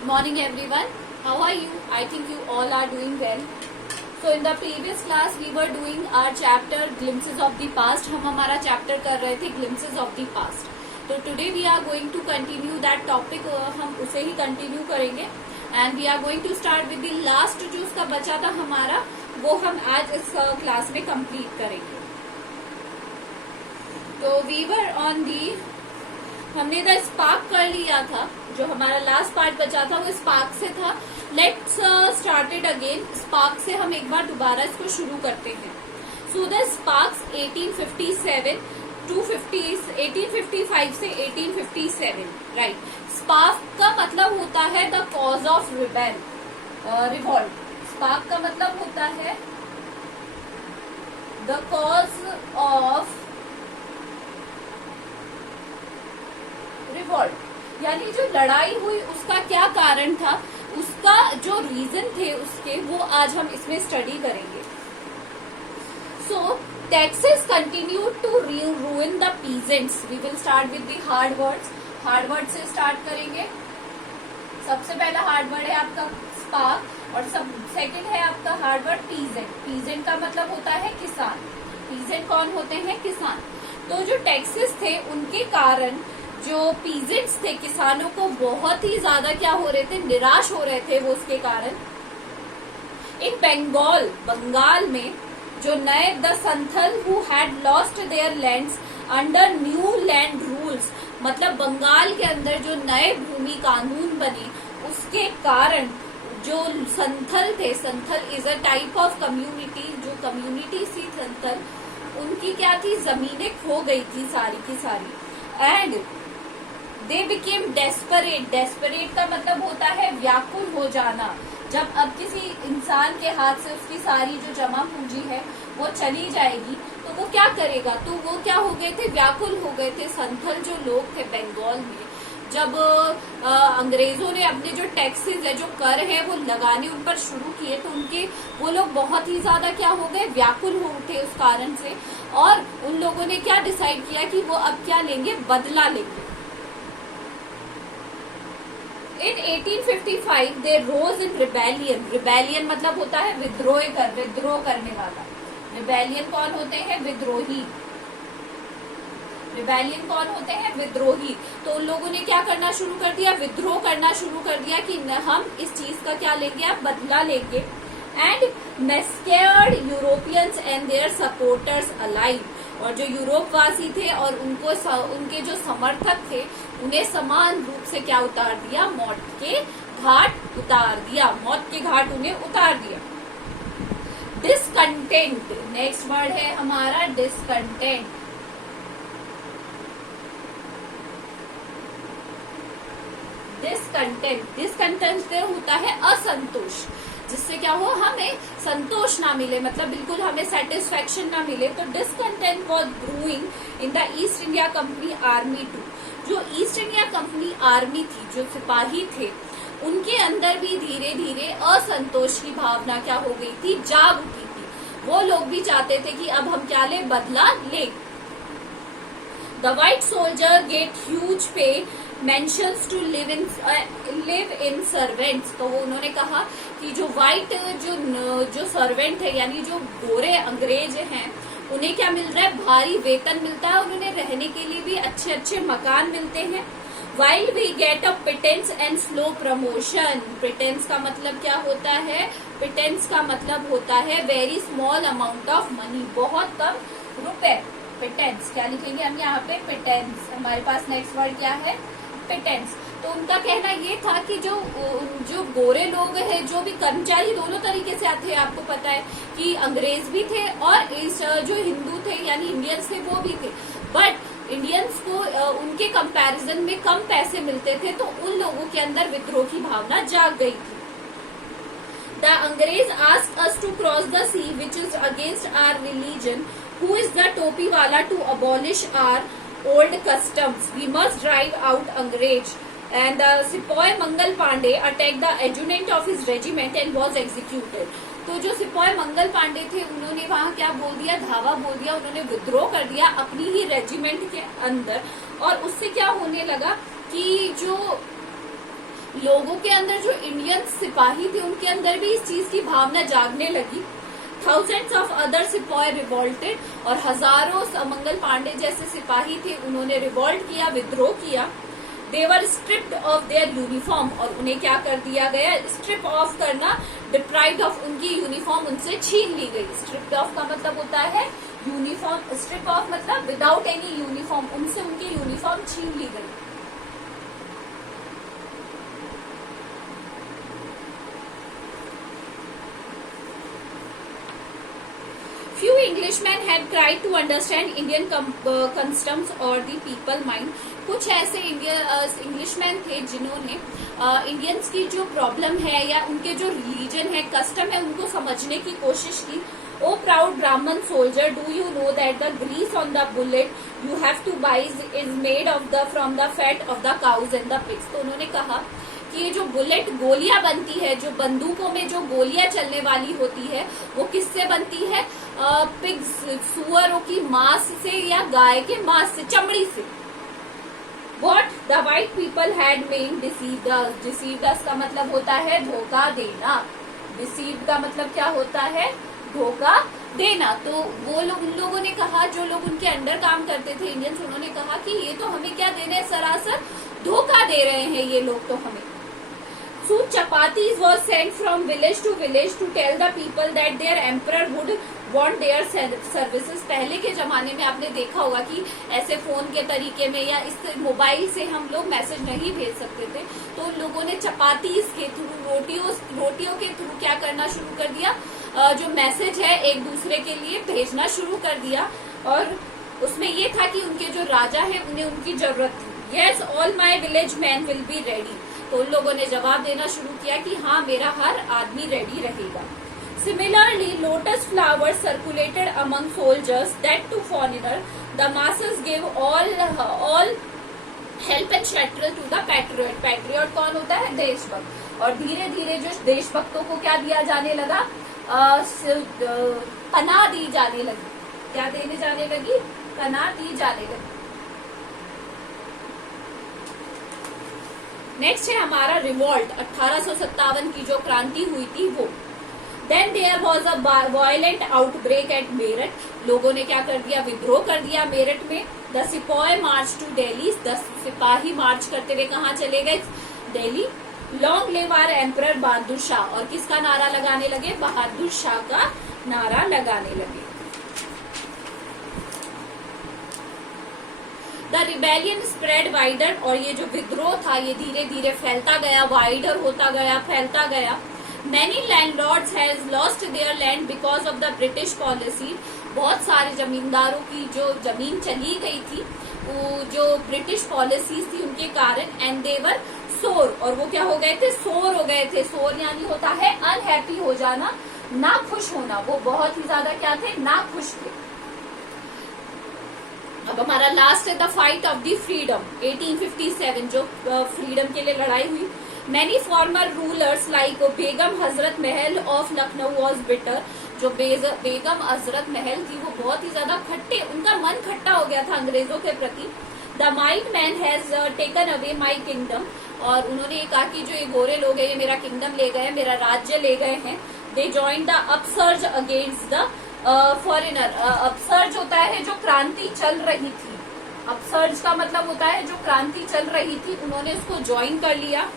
Good morning everyone. How are you? I think you all are doing well. So in the previous class we were doing our chapter Glimpses of the Past. हम हमारा chapter कर रहे थे Glimpses of the Past. तो today we are going to continue that topic. हम उसे ही continue करेंगे and we are going to start with the last जो उसका बचा था हमारा, वो हम आज इस क्लास में complete करेंगे. तो we were on the, हमने द स्पार्क कर लिया था. जो हमारा लास्ट पार्ट बचा था वो स्पार्क से था. Let's started again. स्पार्क से हम एक बार दोबारा इसको शुरू करते हैं. सो द स्पार्क्स 1857 टू 1855 से 1857, राइट. स्पार्क का मतलब होता है the cause of revolt. Spark का मतलब होता है द कॉज ऑफ रिवॉल्ट, यानी जो लड़ाई हुई उसका क्या कारण था, उसका जो रीजन थे उसके, वो आज हम इसमें स्टडी करेंगे. So taxes continue to ruin the peasants. We will start with the hard words. Hard word से स्टार्ट करेंगे. सबसे पहला हार्ड वर्ड है आपका स्पार्क और सेकंड है आपका हार्ड वर्ड पीजेंट. पीजेंट का मतलब होता है किसान. पीजेंट कौन होते हैं? किसान. तो जो टैक्सेस थे उनके कारण जो पीजेंट्स थे, किसानों को बहुत ही ज्यादा क्या हो रहे थे, निराश हो रहे थे वो उसके कारण. इन बंगाल में जो नए the Santhal who had lost their lands under new land rules, मतलब बंगाल के अंदर जो नए भूमि कानून बने उसके कारण जो संथल थे, Santhal is a type of community, जो कम्युनिटी थी संथल, उनकी क्या थी, जमीनें खो गई थी सारी की सारी. And they became desperate. Desperate का मतलब होता है व्याकुल हो जाना. जब अब किसी इंसान के हाथ से उसकी सारी जो जमा पूंजी है वो चली जाएगी तो वो क्या करेगा, तो वो क्या हो गए थे, व्याकुल हो गए थे. संथल जो लोग थे बंगाल में, जब अंग्रेजों ने अपने जो टैक्सेस है, जो कर है, वो लगाने उन पर शुरू किए तो उनके वो लोग बहुत ही ज्यादा क्या हो गए, व्याकुल हो उठे उस कारण से. और उन लोगों ने क्या डिसाइड किया कि वो अब क्या लेंगे, बदला लेंगे. In 1855 they rose in rebellion. Rebellion मतलब होता है विद्रोह करने वाला. Rebellion कौन होते हैं? विद्रोही. Rebellion कौन होते हैं? विद्रोही. तो उन लोगों ने क्या करना शुरू कर दिया, विद्रोह करना शुरू कर दिया कि हम इस चीज का क्या लेंगे, अब बदला लेंगे. And massacred Europeans and their supporters alike. और जो यूरोप वासी थे और उनके जो समर्थक थे उन्हें समान रूप से क्या उतार दिया, मौत के घाट उतार दिया. मौत के घाट उन्हें उतार दिया. डिसकंटेंट, नेक्स्ट वर्ड है हमारा डिसकंटेंट. डिसकंटेंट होता है असंतोष, जिससे क्या हो, हमें संतोष ना मिले, मतलब बिल्कुल हमें सेटिस्फेक्शन ना मिले. तो discontent was brewing in the East India Company army too. जो ईस्ट इंडिया कंपनी आर्मी थी, जो सिपाही थे, उनके अंदर भी धीरे धीरे असंतोष की भावना क्या हो गई थी, जाग उठी थी. वो लोग भी चाहते थे कि अब हम क्या ले, बदला ले. The white soldier get huge pay mansions to live in servants. तो वो उन्होंने कहा कि जो व्हाइट जो सर्वेंट है, यानी जो गोरे अंग्रेज हैं, उन्हें क्या मिल रहा है, भारी वेतन मिलता है. उन्हें रहने के लिए भी अच्छे अच्छे मकान मिलते हैं. While we get a pittance and slow promotion. Pittance का मतलब क्या होता है, पिटेंस का मतलब होता है very small amount of money, बहुत कम रुपए. पिटेंस क्या लिखेंगे हम यहाँ पे, पिटेंस. हमारे पास नेक्स्ट वर्ड क्या है, पिटेंस. तो उनका कहना ये था कि जो गोरे लोग हैं, जो भी कर्मचारी, दोनों तरीके से आते हैं, आपको पता है कि अंग्रेज भी थे और जो हिंदू थे यानी इंडियंस थे वो भी थे. बट इंडियंस को उनके कंपैरिजन में कम पैसे मिलते थे, तो उन लोगों के अंदर विद्रोह की भावना जाग गई थी. द अंग्रेज asked us to cross the sea which is against our religion. Who is the टोपी वाला to abolish our old customs. We must drive out Angrez. And Sepoy Mangal Pandey attacked the adjutant of his regiment and was executed. तो जो सिपाही मंगल पांडे थे उन्होंने वहां क्या बोल दिया, धावा बोल दिया. उन्होंने विद्रोह कर दिया अपनी ही रेजिमेंट के अंदर. और उससे क्या होने लगा कि जो लोगों के अंदर, जो इंडियन सिपाही थे उनके अंदर भी इस चीज की भावना जागने लगी। थाउजेंड्स ऑफ अदर सिपाही रिवोल्टेड, और हजारों मंगल पांडे जैसे सिपाही थे, उन्होंने रिवोल्ट किया, विद्रोह किया। दे वर स्ट्रिप्ड ऑफ देयर यूनिफॉर्म, और उन्हें क्या कर दिया गया, स्ट्रिप ऑफ करना, डिप्राइव्ड ऑफ, उनकी यूनिफॉर्म उनसे छीन ली गई। स्ट्रिप्ड ऑफ का मतलब होता है यूनिफॉर्म, स्ट्रिप ऑफ मतलब विदाउट एनी यूनिफॉर्म, उनसे उनकी यूनिफॉर्म छीन ली गई। Few Englishmen had tried to understand Indian customs or the people mind. कुछ ऐसे इंग्लिशमैन थे जिन्होंने इंडियंस की जो प्रॉब्लम है या उनके जो रिलीजन है, कस्टम है, उनको समझने की कोशिश की। O proud Brahmin soldier, do you know that the grease on the bullet you have to bite is made of the from the fat of the cows and the pigs. तो उन्होंने कहा कि ये जो बुलेट गोलियां बनती है, जो बंदूकों में जो गोलियां चलने वाली होती है, वो किससे बनती है, पिग्स, सुअरों की मांस से या गाय के मांस से, चमड़ी से। What the white people had been deceived us. Deceived us का मतलब होता है धोखा देना। Deceived का मतलब क्या होता है, धोखा देना। तो वो लोग, उन लोगों ने कहा, जो लोग उनके अंडर काम करते थे इंडियंस, उन्होंने कहा कि ये तो हमें क्या दे रहे हैं, सरासर धोखा दे रहे हैं ये लोग तो हमें। So chapatis was sent from village to village to tell the people that their emperor would want their services. पहले के जमाने में आपने देखा होगा कि ऐसे फोन के तरीके में या इस मोबाइल से हम लोग मैसेज नहीं भेज सकते थे, तो उन लोगों ने चपातीस के थ्रू, रोटियों के थ्रू क्या करना शुरू कर दिया, जो मैसेज है एक दूसरे के लिए भेजना शुरू कर दिया। और उसमें ये था कि उनके जो राजा है उन्हें उनकी जरूरत थी। Yes, all my village men will be ready. तो उन लोगों ने जवाब देना शुरू किया कि हाँ, मेरा हर आदमी रेडी रहेगा। Similarly, lotus flowers circulated among soldiers, that to foreigner. The masses gave all help and shelter to the patriot. Patriot कौन होता है, देशभक्त। और धीरे धीरे जो देशभक्तों को क्या दिया जाने लगा, पनाह दी जाने लगी। क्या देने जाने लगी, पनाह दी जाने लगी। नेक्स्ट है हमारा रिवॉल्ट, 1857 की जो क्रांति हुई थी वो। Then there was a violent outbreak at Meerut. लोगों ने क्या कर दिया, विद्रोह कर दिया मेरठ में। द सिपाही मार्च टू दिल्ली। 10 सिपाही मार्च करते हुए कहाँ चले गए, Delhi. Long live our emperor Bahadur Shah. और किसका नारा लगाने लगे, बहादुर शाह का नारा लगाने लगे। The rebellion spread wider. और ये जो विद्रोह था ये धीरे धीरे फैलता गया, वाइडर होता गया, फैलता गया। Many landlords has lost their land because of the British policy. बहुत सारे जमींदारों की जो जमीन चली गई थी, वो जो ब्रिटिश पॉलिसीज थी उनके कारण। एंड देवर सोर, और वो क्या हो गए थे, सोर हो गए थे। सोर यानी होता है अनहैप्पी हो जाना, ना खुश होना। वो बहुत ही ज्यादा क्या थे, ना खुश थे। अब हमारा लास्ट है the fight of the freedom, 1857, जो फ्रीडम के लिए लड़ाई हुई। Many farmer rulers like Begum Hazrat Mahal of Lucknow was bitter. जो बेगम हजरत महल थी वो बहुत ही ज्यादा खट्टे, उनका मन खट्टा हो गया था अंग्रेजों के प्रति। The might man has taken away my kingdom. और उन्होंने ये कहा कि जो ये गोरे लोग हैं ये मेरा किंगडम ले गए, मेरा राज्य ले गए हैं। They join the upsurge against the foreigner. Upsurge होता है जो क्रांति चल रही थी। अपसर्ज का मतलब होता है जो क्रांति चल रही थी, उन्होंने उसको ज्वाइन कर लिया।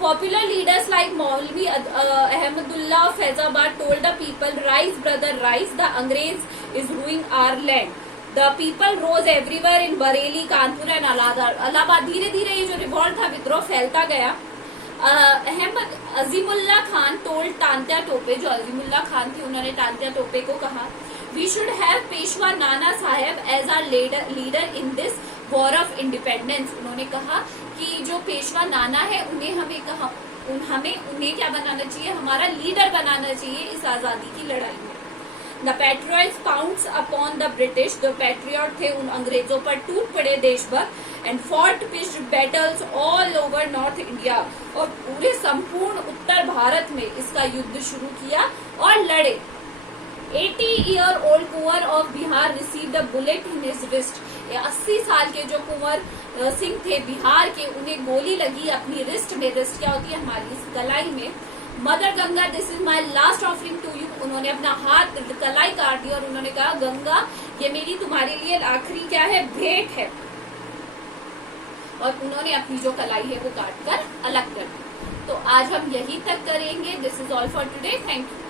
Popular leaders like Maulvi Ahmadullah Faizabad told the people, rise brother rise, the Angrez is ruining our land. The people rose everywhere in Bareilly, Kanpur and Allahabad. धीरे धीरे ये जो रिवॉल्ट था, विद्रोह फैलता गया। अहमद अजीमुल्ला खान टोल्ड तांत्या टोपे, जो अजीमुल्ला खान थी उन्होंने तांत्या टोपे को कहा, we should have Peshwa Nana Sahib as our leader in this war of independence. उन्होंने कहा कि जो पेशवा नाना है उन्हें क्या बनाना चाहिए, हमारा लीडर बनाना चाहिए इस आजादी की लड़ाई में। The patriots pounds upon the British. जो पैट्रियट थे उन अंग्रेजों पर टूट पड़े देश भर। And fought pitched battles all over north India. और पूरे संपूर्ण उत्तर भारत में इसका युद्ध शुरू किया और लड़े। 80-year-old Kunwar of Bihar received a bullet in his wrist. 80 साल के जो कुंवर सिंह थे बिहार के, उन्हें गोली लगी अपनी रिस्ट में। रिस्ट क्या होती है हमारी इस कलाई में। Mother Ganga, this is my last offering to you. उन्होंने अपना हाथ कलाई काट दिया और उन्होंने कहा गंगा ये मेरी तुम्हारे लिए आखिरी क्या है, भेंट है। और उन्होंने अपनी जो कलाई है वो काट कर अलग कर दी। तो आज हम यही तक करेंगे। This is all for today. Thank you.